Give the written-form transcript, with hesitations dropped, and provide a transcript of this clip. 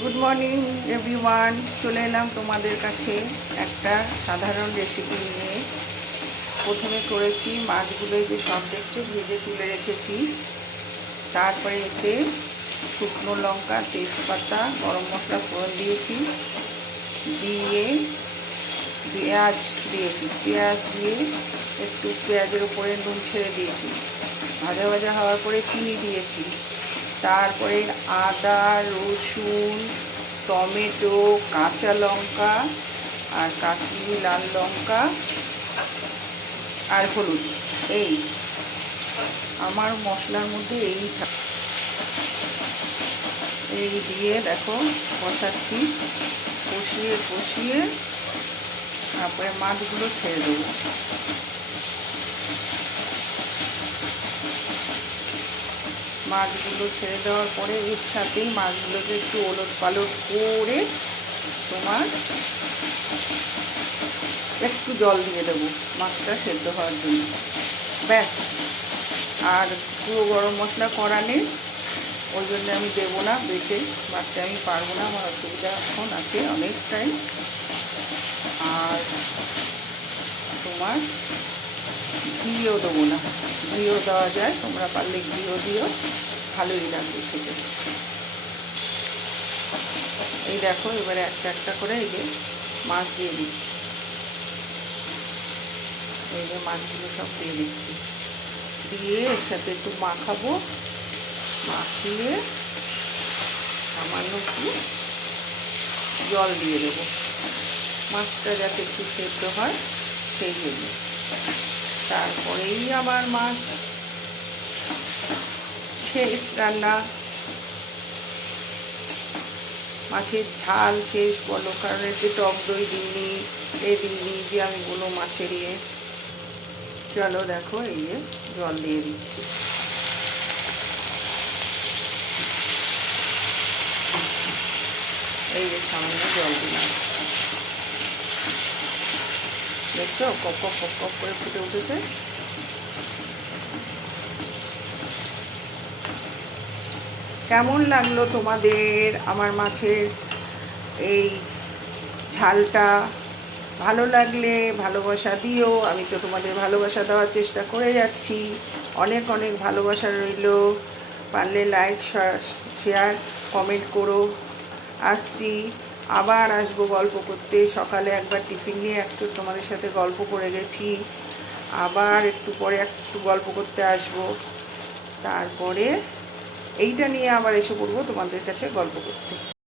Good morning everyone, চলে এলাম তোমাদের কাছে একটা সাধারণ রেসিপি নিয়ে। প্রথমে করেছি মাছগুলো যে সব দেখতে ভেজে তুলে রেখেছি, তারপরে এতে শুকনো লঙ্কা, তেজপাতা, গরম মশলা ফোড়ন দিয়েছি, দিয়ে পেঁয়াজ দিয়েছি, পেঁয়াজ দিয়ে একটু পেঁয়াজের উপরে নুন ছেড়ে দিয়েছি, ভাজা ভাজা হওয়ার পরে চিনি দিয়েছি, তারপরে আদা, রসুন, টমেটো, কাঁচা লঙ্কা আর কাশ্মীরি লাল লঙ্কা আর হলুদ, এই আমার মশলার মধ্যে এই দিয়ে দেখো কষাচ্ছি, কষিয়ে কষিয়ে তারপরে মাছগুলো ছেড়ে দেবো। মাছগুলো ছেড়ে দেওয়ার পরে এর সাথেই মাছগুলোকে একটু ওলট পালট করে তোমার একটু জল দিয়ে দেবো মাছটা সেদ্ধ হওয়ার জন্য, ব্যাস। আর পুরো গরম মশলা করা নেই, ওই জন্য আমি দেবো না, বেটে বাড়তে আমি পারবো না, আমার অসুবিধা এখন আছে অনেক টাইম। আর তোমার ঘিও দেবো না, ঘিও দেওয়া যায়, তোমরা পারলে ঘিও দিও, ভালোই লাগবে খেতে। এই দেখো এবারে একটা একটা করে এই যে মাছ দিয়ে দিচ্ছি, এই যে মাছগুলো সব দিয়ে দিচ্ছি, দিয়ে এর সাথে একটু মাখাবো, মাখিয়ে সামান্য একটু জল দিয়ে দেবো, মাছটা যাতে একটু সেদ্ধ হয় সেই জন্য। তারপরেই আমার মাছ শেষ রান্না, মাছের ঝাল শেষ বলো, কারণ এতে টক দই দিইনি, দিইনি যে আমি বলো মাছের ইয়ে। চলো দেখো এই যে জল দিয়ে দিচ্ছি, এই যে সামান্য জল দিলাম, দেখছো কপ কপ কপ কপ করে ফুটে উঠেছে। কেমন লাগলো তোমাদের আমার মাছের এই ঝালটা? ভালো লাগলে ভালোবাসা দিও, আমি তো তোমাদের ভালোবাসা দেওয়ার চেষ্টা করে যাচ্ছি, অনেক অনেক ভালোবাসা রইল। পারলে লাইক, শেয়ার, কমেন্ট করো। আসছি, আবার আসবো গল্প করতে। সকালে একবার টিফিন নিয়ে একটু তোমাদের সাথে গল্প করে গেছি, আবার একটু পরে একটু গল্প করতে আসবো, তারপরে এইটা নিয়ে আবার এসে পড়বো তোমাদের কাছে গল্প করতে।